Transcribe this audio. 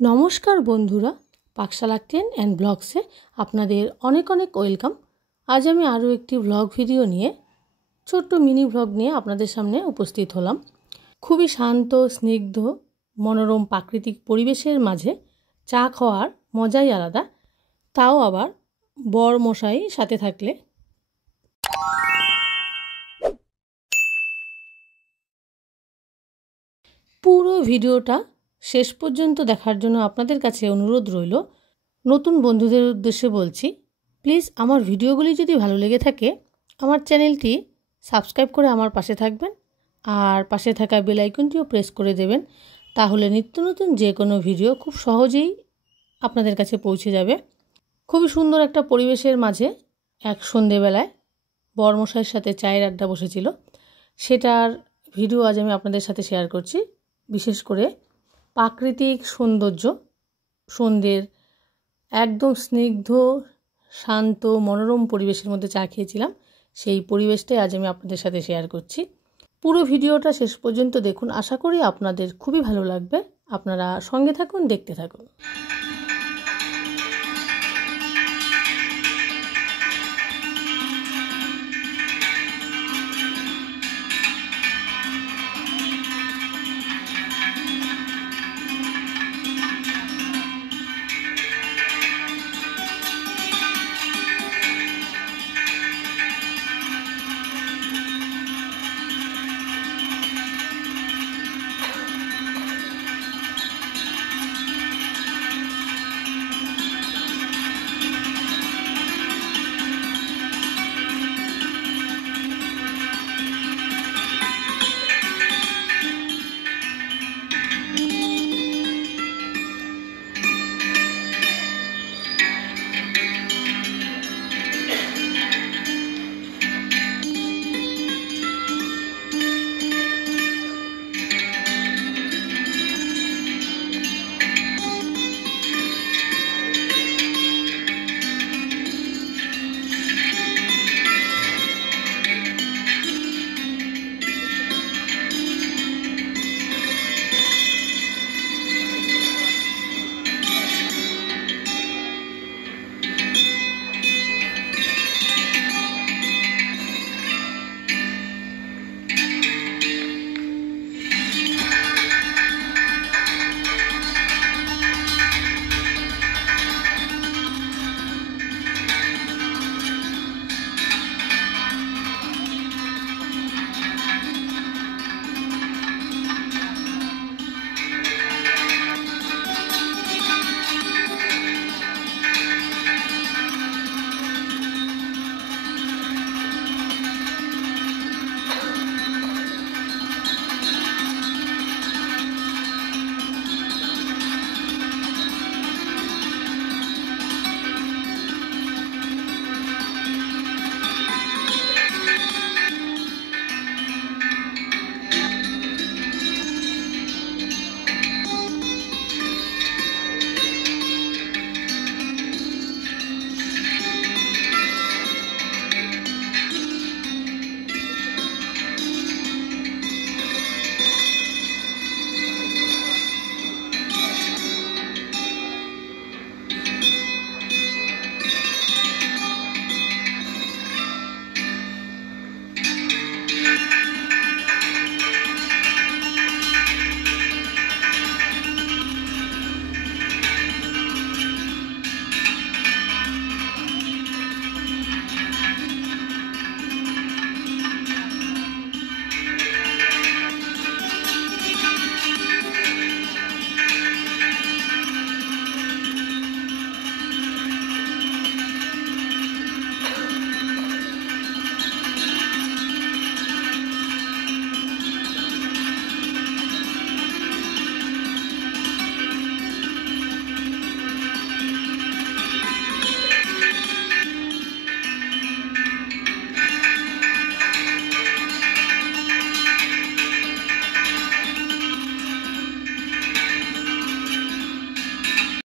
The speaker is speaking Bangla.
নমস্কার বন্ধুরা, পাকশালা টেন অ্যান্ড ব্লগসে আপনাদের অনেক অনেক ওয়েলকাম। আজ আমি আরও একটি ব্লগ ভিডিও নিয়ে ছোট্ট মিনি ব্লগ নিয়ে আপনাদের সামনে উপস্থিত হলাম। খুবই শান্ত, স্নিগ্ধ, মনোরম প্রাকৃতিক পরিবেশের মাঝে চা খাওয়ার মজাই আলাদা, তাও আবার বর মশাই সাথে থাকলে। পুরো ভিডিওটা শেষ পর্যন্ত দেখার জন্য আপনাদের কাছে অনুরোধ রইল। নতুন বন্ধুদের উদ্দেশ্যে বলছি, প্লিজ আমার ভিডিওগুলি যদি ভালো লেগে থাকে আমার চ্যানেলটি সাবস্ক্রাইব করে আমার পাশে থাকবেন, আর পাশে থাকা বেল আইকনটিও প্রেস করে দেবেন। তাহলে নিত্য নতুন যে কোনো ভিডিও খুব সহজেই আপনাদের কাছে পৌঁছে যাবে। খুবই সুন্দর একটা পরিবেশের মাঝে এক সন্ধেবেলায় বরমশাইয়ের সাথে চায়ের আড্ডা বসেছিল, সেটার ভিডিও আজ আমি আপনাদের সাথে শেয়ার করছি। বিশেষ করে প্রাকৃতিক সৌন্দর্য, সন্ধ্যের একদম স্নিগ্ধ, শান্ত, মনোরম পরিবেশের মধ্যে চা খেয়েছিলাম, সেই পরিবেশটাই আজ আমি আপনাদের সাথে শেয়ার করছি। পুরো ভিডিওটা শেষ পর্যন্ত দেখুন, আশা করি আপনাদের খুবই ভালো লাগবে। আপনারা সঙ্গে থাকুন, দেখতে থাকুন।